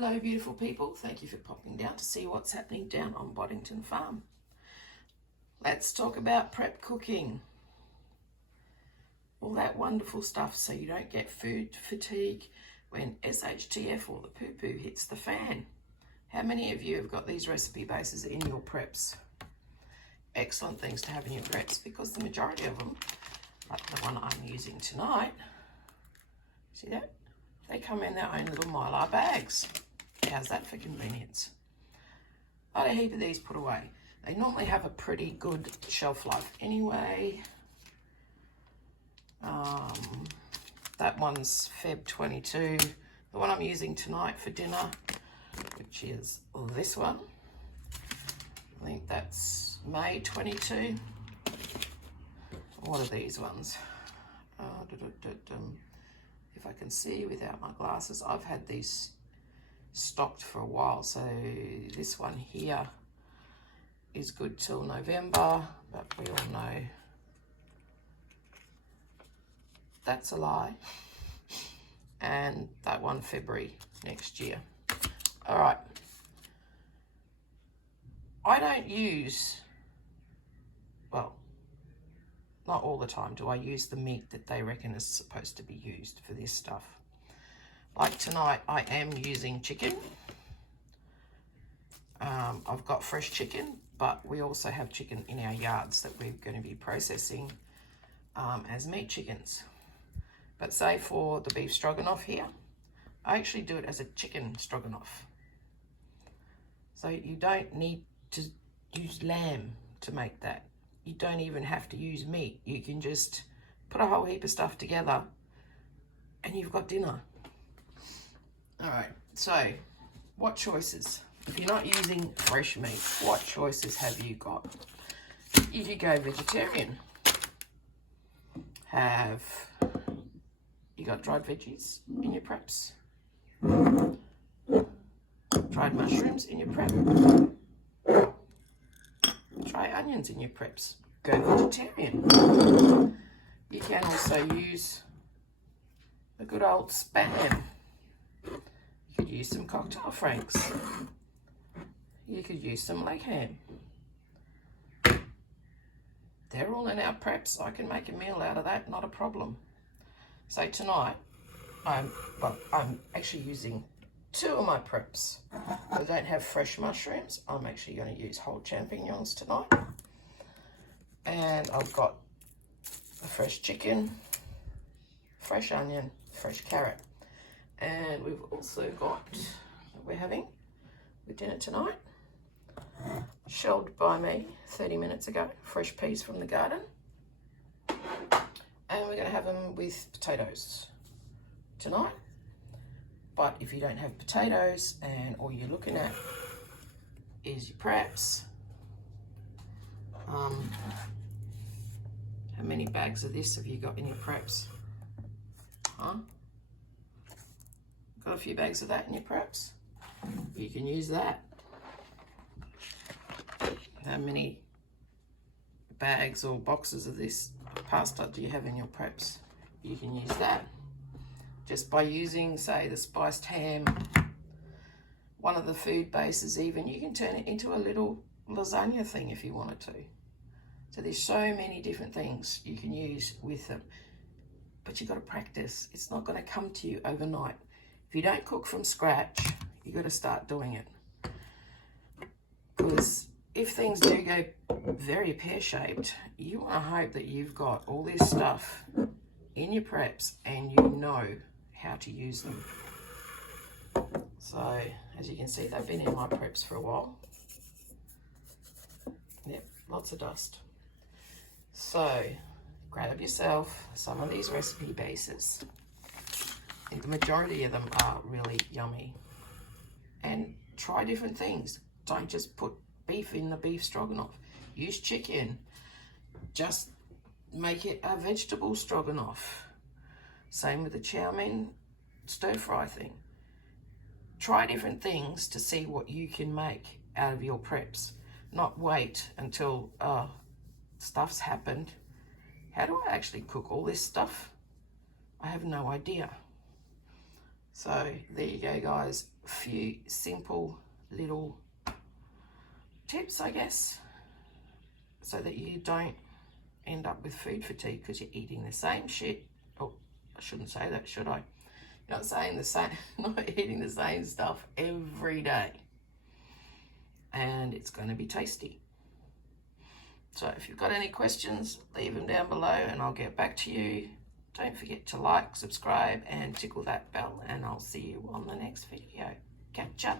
Hello beautiful people, thank you for popping down to see what's happening down on Boddington Farm. Let's talk about prep cooking. All that wonderful stuff so you don't get food fatigue when SHTF or the poo-poo hits the fan. How many of you have got these recipe bases in your preps? Excellent things to have in your preps because the majority of them, like the one I'm using tonight, see that? They come in their own little Mylar bags. How's that for convenience? I'd a heap of these put away. They normally have a pretty good shelf life anyway. That one's Feb 22. The one I'm using tonight for dinner, which is this one. I think that's May 22. What are these ones? If I can see without my glasses, I've had these stocked for a while, so this one here is good till November, but we all know that's a lie. And that one February next year. All right, I don't use, well, not all the time do I use the meat that they reckon is supposed to be used for this stuff. Like tonight, I am using chicken. I've got fresh chicken, but we also have chicken in our yards that we're going to be processing as meat chickens. But say for the beef stroganoff here, I actually do it as a chicken stroganoff. So you don't need to use lamb to make that. You don't even have to use meat. You can just put a whole heap of stuff together and you've got dinner. All right, so what choices? If you're not using fresh meat, what choices have you got? If you go vegetarian, have you got dried veggies in your preps? Dried mushrooms in your prep? Try onions in your preps. Go vegetarian. You can also use a good old Spam. You could use some cocktail franks. You could use some leg ham. They're all in our preps. I can make a meal out of that, not a problem. So tonight, I'm actually using 2 of my preps. I don't have fresh mushrooms. I'm actually going to use whole champignons tonight. And I've got a fresh chicken, fresh onion, fresh carrot. And we've also got, we're having with dinner tonight, shelled by me 30 minutes ago, fresh peas from the garden. And we're going to have them with potatoes tonight. But if you don't have potatoes and all you're looking at is your preps, how many bags of this have you got in your preps? Huh? Got a few bags of that in your preps? You can use that. How many bags or boxes of this pasta do you have in your preps? You can use that. Just by using, say, the spiced ham, one of the food bases even, you can turn it into a little lasagna thing if you wanted to. So there's so many different things you can use with them. But you've got to practice. It's not going to come to you overnight. If you don't cook from scratch, you've got to start doing it. Because if things do go very pear-shaped, you want to hope that you've got all this stuff in your preps and you know how to use them. So, as you can see, they've been in my preps for a while. Yep, lots of dust. So, grab yourself some of these recipe bases. I think the majority of them are really yummy. And try different things. Don't just put beef in the beef stroganoff. Use chicken. Just make it a vegetable stroganoff. Same with the chow mein stir fry thing. Try different things to see what you can make out of your preps. Not wait until stuff's happened. How do I actually cook all this stuff? I have no idea. So there you go, guys. A few simple little tips, I guess, so that you don't end up with food fatigue because you're eating the same shit. Oh, I shouldn't say that, should I? You're not saying the same, not eating the same stuff every day. And it's going to be tasty. So if you've got any questions, leave them down below and I'll get back to you. Don't forget to like, subscribe, and tickle that bell, and I'll see you on the next video. Catch ya.